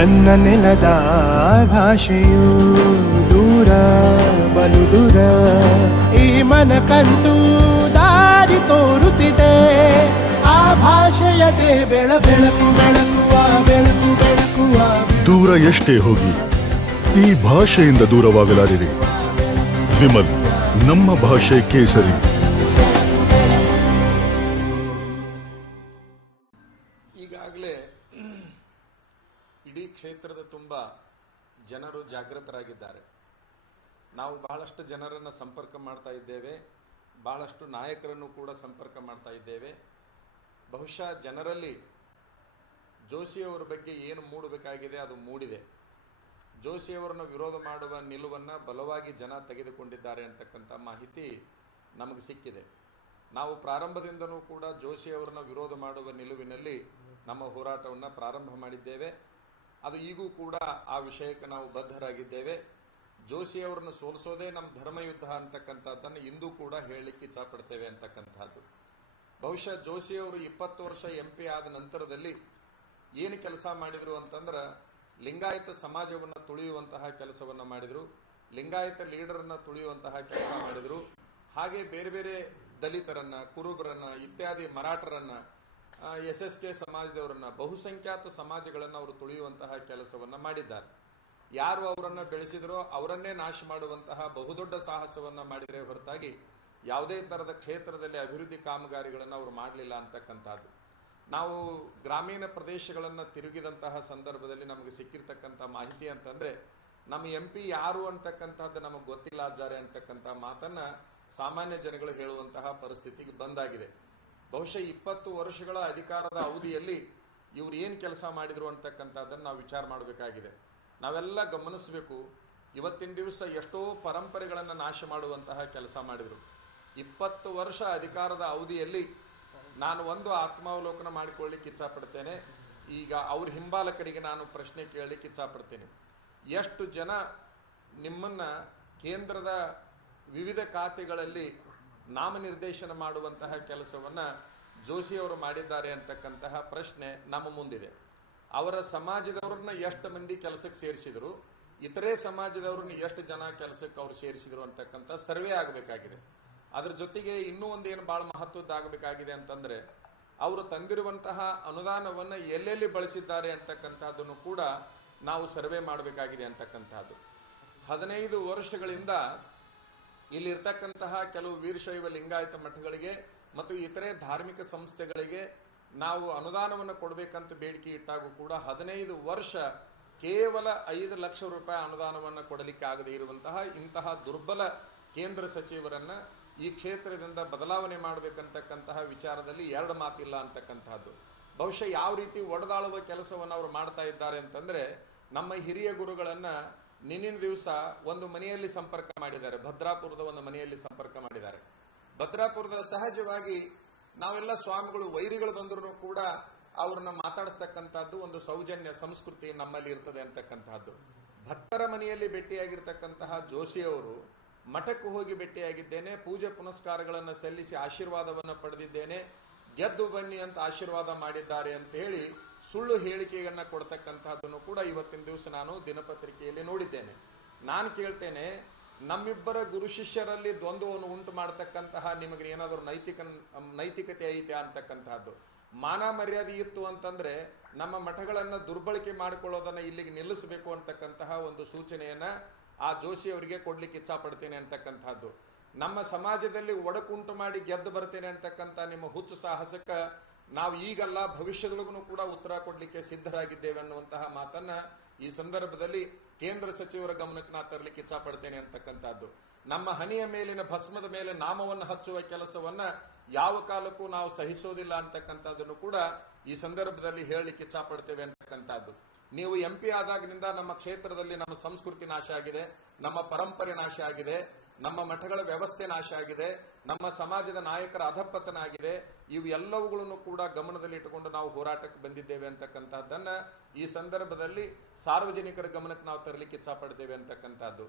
ನನ್ನ ನೆಲದ ಭಾಷೆಯು ದೂರ ಬಲು ದೂರ, ಈ ಮನಕಂತೂ ದಾರಿ ತೋರುತ್ತಿದೆ. ಆ ಭಾಷೆಯದೇ ಬೆಳಕು ಬೆಳಕುವ ಬೆಳಕು ಬೆಳಕುವ. ದೂರ ಎಷ್ಟೇ ಹೋಗಿ ಈ ಭಾಷೆಯಿಂದ ದೂರವಾಗಲಾರಿರಿ. ವಿಮಲ್, ನಮ್ಮ ಭಾಷೆ ಕೇಸರಿ. ಈಗಾಗಲೇ ಇಡೀ ಕ್ಷೇತ್ರದ ತುಂಬ ಜನರು ಜಾಗೃತರಾಗಿದ್ದಾರೆ. ನಾವು ಬಹಳಷ್ಟು ಜನರನ್ನು ಸಂಪರ್ಕ ಮಾಡ್ತಾ ಇದ್ದೇವೆ, ಬಹಳಷ್ಟು ನಾಯಕರನ್ನು ಕೂಡ ಸಂಪರ್ಕ ಮಾಡ್ತಾ ಇದ್ದೇವೆ. ಬಹುಶಃ ಜನರಲ್ಲಿ ಜೋಶಿಯವರ ಬಗ್ಗೆ ಏನು ಮೂಡಬೇಕಾಗಿದೆ ಅದು ಮೂಡಿದೆ. ಜೋಶಿಯವರನ್ನು ವಿರೋಧ ಮಾಡುವ ನಿಲುವನ್ನು ಬಲವಾಗಿ ಜನ ತೆಗೆದುಕೊಂಡಿದ್ದಾರೆ ಅಂತಕ್ಕಂಥ ಮಾಹಿತಿ ನಮಗೆ ಸಿಕ್ಕಿದೆ. ನಾವು ಪ್ರಾರಂಭದಿಂದನೂ ಕೂಡ ಜೋಶಿಯವರನ್ನು ವಿರೋಧ ಮಾಡುವ ನಿಲುವಿನಲ್ಲಿ ನಮ್ಮ ಹೋರಾಟವನ್ನು ಪ್ರಾರಂಭ ಮಾಡಿದ್ದೇವೆ. ಅದು ಈಗೂ ಕೂಡ ಆ ವಿಷಯಕ್ಕೆ ನಾವು ಬದ್ಧರಾಗಿದ್ದೇವೆ. ಜೋಶಿಯವರನ್ನು ಸೋಲಿಸೋದೇ ನಮ್ಮ ಧರ್ಮಯುದ್ಧ ಅಂತಕ್ಕಂಥದ್ದನ್ನು ಇಂದೂ ಕೂಡ ಹೇಳಲಿಕ್ಕೆ ಇಚ್ಛಪಡ್ತೇವೆ ಅಂತಕ್ಕಂಥದ್ದು. ಬಹುಶಃ ಜೋಶಿಯವರು 20 ವರ್ಷ MP ಆದ ನಂತರದಲ್ಲಿ ಏನು ಕೆಲಸ ಮಾಡಿದರು ಅಂತಂದ್ರೆ, ಲಿಂಗಾಯತ ಸಮಾಜವನ್ನು ತುಳಿಯುವಂತಹ ಕೆಲಸವನ್ನು ಮಾಡಿದರು, ಲಿಂಗಾಯತ ಲೀಡರನ್ನು ತುಳಿಯುವಂತಹ ಕೆಲಸ ಮಾಡಿದರು. ಹಾಗೆ ಬೇರೆ ಬೇರೆ ದಲಿತರನ್ನ, ಕುರುಬರನ್ನ, ಇತ್ಯಾದಿ ಮರಾಠರನ್ನ, SSK ಸಮಾಜದವರನ್ನ, ಬಹುಸಂಖ್ಯಾತ ಸಮಾಜಗಳನ್ನು ಅವರು ತುಳಿಯುವಂತಹ ಕೆಲಸವನ್ನು ಮಾಡಿದ್ದಾರೆ. ಯಾರು ಅವರನ್ನು ಬೆಳೆಸಿದರೋ ಅವರನ್ನೇ ನಾಶ ಮಾಡುವಂತಹ ಬಹುದೊಡ್ಡ ಸಾಹಸವನ್ನು ಮಾಡಿದರೆ ಹೊರತಾಗಿ ಯಾವುದೇ ಥರದ ಕ್ಷೇತ್ರದಲ್ಲಿ ಅಭಿವೃದ್ಧಿ ಕಾಮಗಾರಿಗಳನ್ನು ಅವರು ಮಾಡಲಿಲ್ಲ ಅಂತಕ್ಕಂಥದ್ದು. ನಾವು ಗ್ರಾಮೀಣ ಪ್ರದೇಶಗಳನ್ನು ತಿರುಗಿದಂತಹ ಸಂದರ್ಭದಲ್ಲಿ ನಮಗೆ ಸಿಕ್ಕಿರ್ತಕ್ಕಂಥ ಮಾಹಿತಿ ಅಂತಂದರೆ, ನಮ್ಮ MP ಯಾರು ಅಂತಕ್ಕಂಥದ್ದು ನಮಗೆ ಗೊತ್ತಿಲ್ಲ ಅಜ್ಜಾರೆ ಅಂತಕ್ಕಂಥ ಮಾತನ್ನು ಸಾಮಾನ್ಯ ಜನಗಳು ಹೇಳುವಂತಹ ಪರಿಸ್ಥಿತಿಗೆ ಬಂದಾಗಿದೆ. ಬಹುಶಃ 20 ವರ್ಷಗಳ ಅಧಿಕಾರದ ಅವಧಿಯಲ್ಲಿ ಇವರು ಏನು ಕೆಲಸ ಮಾಡಿದರು ಅಂತಕ್ಕಂಥದ್ದನ್ನು ನಾವು ವಿಚಾರ ಮಾಡಬೇಕಾಗಿದೆ. ನಾವೆಲ್ಲ ಗಮನಿಸಬೇಕು. ಇವತ್ತಿನ ದಿವಸ ಎಷ್ಟೋ ಪರಂಪರೆಗಳನ್ನು ನಾಶ ಮಾಡುವಂತಹ ಕೆಲಸ ಮಾಡಿದರು. 20 ವರ್ಷ ಅಧಿಕಾರದ ಅವಧಿಯಲ್ಲಿ ನಾನು ಒಂದು ಆತ್ಮಾವಲೋಕನ ಮಾಡಿಕೊಳ್ಳಿಕ್ಕೆ ಇಚ್ಛಪಡ್ತೇನೆ. ಈಗ ಅವ್ರ ಹಿಂಬಾಲಕರಿಗೆ ನಾನು ಪ್ರಶ್ನೆ ಕೇಳಲಿಕ್ಕೆ ಇಚ್ಛಪಡ್ತೇನೆ. ಎಷ್ಟು ಜನ ನಿಮ್ಮನ್ನು ಕೇಂದ್ರದ ವಿವಿಧ ಖಾತೆಗಳಲ್ಲಿ ನಾಮನಿರ್ದೇಶನ ಮಾಡುವಂತಹ ಕೆಲಸವನ್ನು ಜೋಶಿಯವರು ಮಾಡಿದ್ದಾರೆ ಅಂತಕ್ಕಂತಹ ಪ್ರಶ್ನೆ ನಮ್ಮ ಮುಂದಿದೆ. ಅವರ ಸಮಾಜದವ್ರನ್ನ ಎಷ್ಟು ಮಂದಿ ಕೆಲಸಕ್ಕೆ ಸೇರಿಸಿದರು, ಇತರೆ ಸಮಾಜದವ್ರನ್ನ ಎಷ್ಟು ಜನ ಕೆಲಸಕ್ಕೆ ಅವರು ಸೇರಿಸಿದರು ಅಂತಕ್ಕಂಥ ಸರ್ವೆ ಆಗಬೇಕಾಗಿದೆ. ಅದ್ರ ಜೊತೆಗೆ ಇನ್ನೂ ಒಂದೇನು ಭಾಳ ಮಹತ್ವದ್ದಾಗಬೇಕಾಗಿದೆ ಅಂತಂದರೆ, ಅವರು ತಂದಿರುವಂತಹ ಅನುದಾನವನ್ನು ಎಲ್ಲೆಲ್ಲಿ ಬಳಸಿದ್ದಾರೆ ಅಂತಕ್ಕಂಥದ್ದನ್ನು ಕೂಡ ನಾವು ಸರ್ವೆ ಮಾಡಬೇಕಾಗಿದೆ ಅಂತಕ್ಕಂಥದ್ದು. 15 ವರ್ಷಗಳಿಂದ ಇಲ್ಲಿರ್ತಕ್ಕಂತಹ ಕೆಲವು ವೀರಶೈವ ಲಿಂಗಾಯತ ಮಠಗಳಿಗೆ ಮತ್ತು ಇತರೆ ಧಾರ್ಮಿಕ ಸಂಸ್ಥೆಗಳಿಗೆ ನಾವು ಅನುದಾನವನ್ನು ಕೊಡಬೇಕಂತ ಬೇಡಿಕೆ ಇಟ್ಟಾಗೂ ಕೂಡ 15 ವರ್ಷ ಕೇವಲ 5 ಲಕ್ಷ ರೂಪಾಯಿ ಅನುದಾನವನ್ನು ಕೊಡಲಿಕ್ಕೆ ಆಗದೇ ಇರುವಂತಹ ಇಂತಹ ದುರ್ಬಲ ಕೇಂದ್ರ ಸಚಿವರನ್ನು ಈ ಕ್ಷೇತ್ರದಿಂದ ಬದಲಾವಣೆ ಮಾಡಬೇಕಂತಕ್ಕಂತಹ ವಿಚಾರದಲ್ಲಿ ಎರಡು ಮಾತಿಲ್ಲ ಅಂತಕ್ಕಂಥದ್ದು. ಬಹುಶಃ ಯಾವ ರೀತಿ ಒಡೆದಾಳುವ ಕೆಲಸವನ್ನು ಅವರು ಮಾಡ್ತಾ ಇದ್ದಾರೆ ಅಂತಂದರೆ, ನಮ್ಮ ಹಿರಿಯ ಗುರುಗಳನ್ನು ನಿನ್ನಿನ ದಿವಸ ಒಂದು ಮನೆಯಲ್ಲಿ ಸಂಪರ್ಕ ಮಾಡಿದ್ದಾರೆ, ಭದ್ರಾಪುರದ ಒಂದು ಮನೆಯಲ್ಲಿ ಸಂಪರ್ಕ ಮಾಡಿದ್ದಾರೆ. ಭದ್ರಾಪುರದ ಸಹಜವಾಗಿ ನಾವೆಲ್ಲ ಸ್ವಾಮಿಗಳು ವೈರಿಗಳು ಬಂದರೂ ಕೂಡ ಅವ್ರನ್ನ ಮಾತಾಡಿಸ್ತಕ್ಕಂಥದ್ದು ಒಂದು ಸೌಜನ್ಯ ಸಂಸ್ಕೃತಿ ನಮ್ಮಲ್ಲಿ ಇರ್ತದೆ ಅಂತಕ್ಕಂಥದ್ದು. ಭಕ್ತರ ಮನೆಯಲ್ಲಿ ಭೇಟಿಯಾಗಿರ್ತಕ್ಕಂತಹ ಜೋಶಿಯವರು ಮಠಕ್ಕೆ ಹೋಗಿ ಭೇಟಿಯಾಗಿದ್ದೇನೆ, ಪೂಜೆ ಪುನಸ್ಕಾರಗಳನ್ನು ಸಲ್ಲಿಸಿ ಆಶೀರ್ವಾದವನ್ನು ಪಡೆದಿದ್ದೇನೆ, ಗೆದ್ದು ಬನ್ನಿ ಅಂತ ಆಶೀರ್ವಾದ ಮಾಡಿದ್ದಾರೆ ಅಂತ ಹೇಳಿ ಸುಳ್ಳು ಹೇಳಿಕೆಯನ್ನು ಕೊಡ್ತಕ್ಕಂಥದ್ದನ್ನು ಕೂಡ ಇವತ್ತಿನ ದಿವಸ ನಾನು ದಿನಪತ್ರಿಕೆಯಲ್ಲಿ ನೋಡಿದ್ದೇನೆ. ನಾನು ಕೇಳ್ತೇನೆ, ನಮ್ಮಿಬ್ಬರ ಗುರು ಶಿಷ್ಯರಲ್ಲಿ ದ್ವಂದ್ವವನ್ನು ಉಂಟು ಮಾಡತಕ್ಕಂತಹ ನಿಮಗೆ ಏನಾದರೂ ನೈತಿಕತೆ ಐತೆ ಅಂತಕ್ಕಂಥದ್ದು. ಮಾನ ಮರ್ಯಾದೆ ಇತ್ತು ಅಂತಂದ್ರೆ ನಮ್ಮ ಮಠಗಳನ್ನು ದುರ್ಬಳಕೆ ಮಾಡಿಕೊಳ್ಳೋದನ್ನು ಇಲ್ಲಿಗೆ ನಿಲ್ಲಿಸಬೇಕು ಅಂತಕ್ಕಂತಹ ಒಂದು ಸೂಚನೆಯನ್ನು ಆ ಜೋಶಿ ಅವರಿಗೆ ಕೊಡ್ಲಿಕ್ಕೆ ಇಚ್ಛಪಡ್ತೇನೆ ಅಂತಕ್ಕಂಥದ್ದು. ನಮ್ಮ ಸಮಾಜದಲ್ಲಿ ಒಡಕುಂಟು ಮಾಡಿ ಗೆದ್ದು ಬರ್ತೇನೆ ಅಂತಕ್ಕಂಥ ನಿಮ್ಮ ಹುಚ್ಚು ಸಾಹಸಕ್ಕೆ ನಾವು ಈಗಲ್ಲ ಭವಿಷ್ಯದೊಳಗೂ ಕೂಡ ಉತ್ತರ ಕೊಡಲಿಕ್ಕೆ ಸಿದ್ಧರಾಗಿದ್ದೇವೆ ಅನ್ನುವಂತಹ ಮಾತನ್ನ ಈ ಸಂದರ್ಭದಲ್ಲಿ ಕೇಂದ್ರ ಸಚಿವರ ಗಮನಕ್ಕೆ ನಾ ತರಲಿಕ್ಕೆ ಇಚ್ಛಪಡ್ತೇನೆ ಅಂತಕ್ಕಂಥದ್ದು. ನಮ್ಮ ಹನಿಯ ಮೇಲಿನ ಭಸ್ಮದ ಮೇಲೆ ನಾಮವನ್ನು ಹಚ್ಚುವ ಕೆಲಸವನ್ನ ಯಾವ ಕಾಲಕ್ಕೂ ನಾವು ಸಹಿಸೋದಿಲ್ಲ ಅಂತಕ್ಕಂಥದ್ದನ್ನು ಕೂಡ ಈ ಸಂದರ್ಭದಲ್ಲಿ ಹೇಳಲಿಕ್ಕೆ ಇಚ್ಛಪಡ್ತೇವೆ ಅಂತಕ್ಕಂಥದ್ದು. ನೀವು MP ಆದಾಗಿನಿಂದ ನಮ್ಮ ಕ್ಷೇತ್ರದಲ್ಲಿ ನಮ್ಮ ಸಂಸ್ಕೃತಿ ನಾಶ ಆಗಿದೆ, ನಮ್ಮ ಪರಂಪರೆ ನಾಶ ಆಗಿದೆ, ನಮ್ಮ ಮಠಗಳ ವ್ಯವಸ್ಥೆ ನಾಶ ಆಗಿದೆ, ನಮ್ಮ ಸಮಾಜದ ನಾಯಕರ ಅಧಪತನ ಆಗಿದೆ. ಇವು ಎಲ್ಲವುಗಳನ್ನು ಕೂಡ ಗಮನದಲ್ಲಿ ಇಟ್ಟುಕೊಂಡು ನಾವು ಹೋರಾಟಕ್ಕೆ ಬಂದಿದ್ದೇವೆ ಅಂತಕ್ಕಂಥದ್ದನ್ನ ಈ ಸಂದರ್ಭದಲ್ಲಿ ಸಾರ್ವಜನಿಕರ ಗಮನಕ್ಕೆ ನಾವು ತರಲಿಕ್ಕೆ ಇಚ್ಛಪಡ್ತೇವೆ ಅಂತಕ್ಕಂಥದ್ದು.